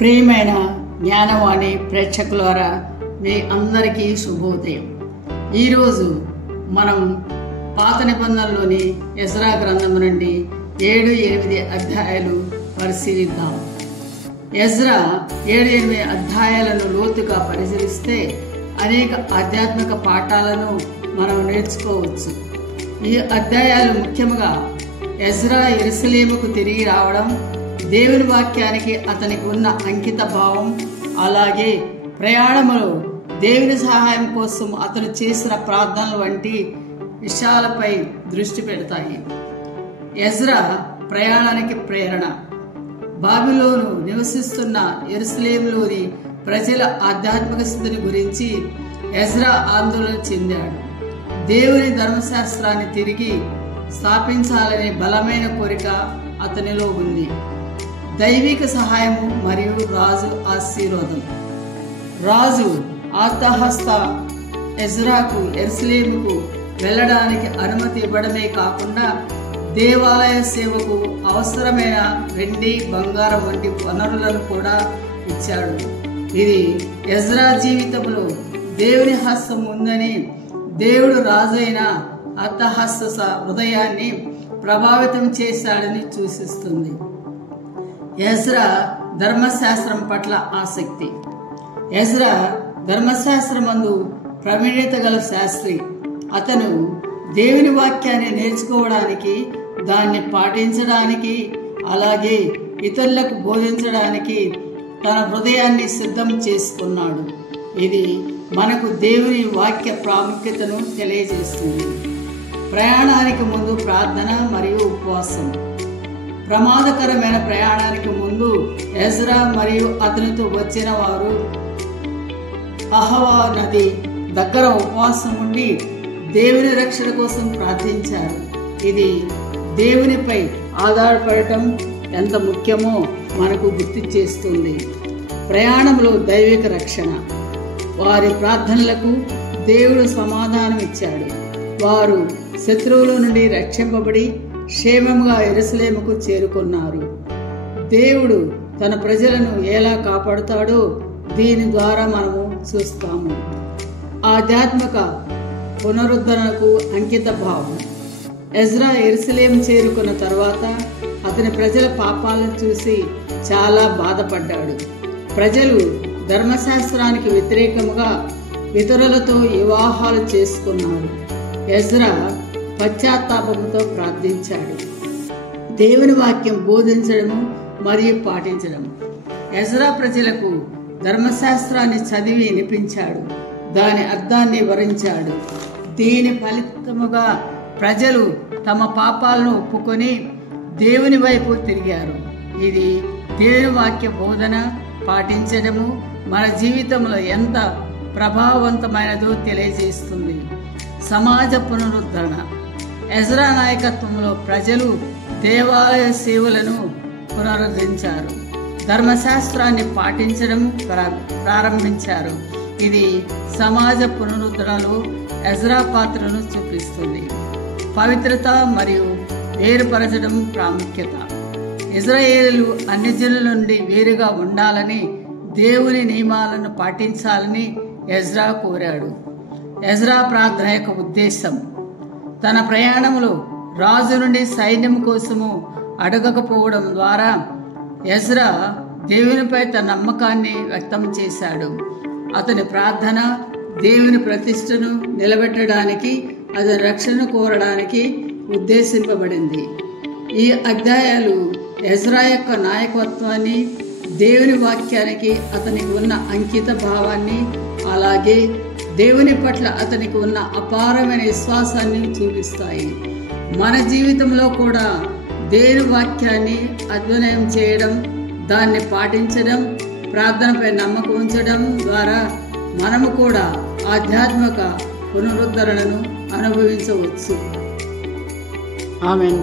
ప్రియమైన జ్ఞానవాణి ప్రేక్షకులారా, మీ అందరికీ శుభోదయం. ఈరోజు మనం పాత నిబంధనలోని ఎజ్రా గ్రంథం నుండి 7-8 అధ్యాయాలు పరిశీలిద్దాం. ఎజ్రా 7-8 అధ్యాయాలను లోతుగా పరిశీలిస్తే అనేక ఆధ్యాత్మిక పాఠాలను మనం నేర్చుకోవచ్చు. ఈ అధ్యాయాలు ముఖ్యంగా ఎజ్రా యెరూషలేముకు తిరిగి రావడం, దేవుని వాక్యానికి అతనికి ఉన్న అంకిత భావం, అలాగే ప్రయాణములో దేవుని సహాయం కోసం అతను చేసిన ప్రార్థనలు వంటి విషయాలపై దృష్టి పెడతాయి. ఎజ్రా ప్రయాణానికి ప్రేరణ. బాబిలోను నివసిస్తున్న యెరూషలేములోని ప్రజల ఆధ్యాత్మిక స్థితిని గురించి ఎజ్రా ఆందోళన చెందాడు. దేవుని ధర్మశాస్త్రాన్ని తిరిగి స్థాపించాలనే బలమైన కోరిక అతనిలో ఉంది. దైవిక సహాయము మరియు రాజు ఆశీర్వాదం. రాజు ఆర్తహస్త ఎజ్రాకు యెరూషలేముకు వెళ్ళడానికి అనుమతి ఇవ్వడమే కాకుండా దేవాలయ సేవకు అవసరమైన వెండి, బంగారం వంటి వనరులను కూడా ఇచ్చాడు. ఇది ఎజ్రా జీవితంలో దేవుని హస్తం ఉందని, దేవుడు రాజైన అర్తహస్త హృదయాన్ని ప్రభావితం చేశాడని సూచిస్తుంది. ఎజ్రా ధర్మశాస్త్రం పట్ల ఆసక్తి. ఎజ్రా ధర్మశాస్త్రమందు ప్రవీణ్యత గల శాస్త్రి. అతను దేవుని వాక్యాన్ని నేర్చుకోవడానికి, దాన్ని పాటించడానికి, అలాగే ఇతరులకు బోధించడానికి తన హృదయాన్ని సిద్ధం చేసుకున్నాడు. ఇది మనకు దేవుని వాక్య ప్రాముఖ్యతను తెలియజేస్తుంది. ప్రయాణానికి ముందు ప్రార్థన మరియు ఉపవాసం. ప్రమాదకరమైన ప్రయాణానికి ముందు ఎజ్రా మరియు అతనితో వచ్చిన వారు అహవా నది దగ్గర ఉపవాసం ఉండి దేవుని రక్షణ కోసం ప్రార్థించారు. ఇది దేవునిపై ఆధారపడటం ఎంత ముఖ్యమో మనకు గుర్తు చేస్తుంది. ప్రయాణంలో దైవిక రక్షణ. వారి ప్రార్థనలకు దేవుడు సమాధానం ఇచ్చాడు. వారు శత్రువుల నుండి రక్షింపబడి క్షేమంగా యెరూషలేముకు చేరుకున్నారు. దేవుడు తన ప్రజలను ఎలా కాపాడుతాడో దీని ద్వారా మనము చూస్తాము. ఆధ్యాత్మిక పునరుద్ధరణకు అంకిత భావం. ఎజ్రా యెరూషలేము చేరుకున్న తర్వాత అతని ప్రజల పాపాలను చూసి చాలా బాధపడ్డాడు. ప్రజలు ధర్మశాస్త్రానికి వ్యతిరేకముగా ఇతరులతో వివాహాలు చేసుకున్నారు. ఎజ్రా పశ్చాత్తాపంతో ప్రార్థించాడు. దేవుని వాక్యం బోధించడము మరియు పాటించడం. ఎజ్రా ప్రజలకు ధర్మశాస్త్రాన్ని చదివి వినిపించాడు, దాని అర్థాన్ని వివరించాడు. దీని ఫలితముగా ప్రజలు తమ పాపాలను ఒప్పుకొని దేవుని వైపు తిరిగారు. ఇది దేవుని వాక్య బోధన పాటించడము మన జీవితంలో ఎంత ప్రభావవంతమైనదో తెలియజేస్తుంది. సమాజ పునరుద్ధరణ. ఎజ్రా నాయకత్వంలో ప్రజలు దేవాలయ సేవలను పునరుద్ధరించారు, ధర్మశాస్త్రాన్ని పాటించడం ప్రారంభించారు. ఇది సమాజ పునరుద్ధరణలో ఎజ్రా పాత్రను చూపిస్తుంది. పవిత్రత మరియు వేరుపరచడం ప్రాముఖ్యత. ఇజ్రాయేలు అన్ని జనుల నుండి వేరుగా ఉండాలని, దేవుని నియమాలను పాటించాలని ఎజ్రా కోరాడు. ఎజ్రా ప్రార్థన యొక్క ఉద్దేశం. తన ప్రయాణంలో రాజు నుండి సైన్యం కోసము అడగకపోవడం ద్వారా ఎజ్రా దేవునిపై తన నమ్మకాన్ని వ్యక్తం చేశాడు. అతని ప్రార్థన దేవుని ప్రతిష్టను నిలబెట్టడానికి, అతని రక్షణ కోరడానికి ఉద్దేశింపబడింది. ఈ అధ్యాయాలు ఎజ్రా యొక్క నాయకత్వాన్ని, దేవుని వాక్యానికి అతనికి ఉన్న అంకిత భావాన్ని, అలాగే దేవుని పట్ల అతనికి ఉన్న అపారమైన విశ్వాసాన్ని చూపిస్తాయి. మన జీవితంలో కూడా దేవుని వాక్యాన్ని అధ్యయనం చేయడం, దాన్ని పాటించడం, ప్రార్థనపై నమ్మకం ఉంచడం ద్వారా మనము కూడా ఆధ్యాత్మిక పునరుద్ధరణను అనుభవించవచ్చు. ఆమేన్.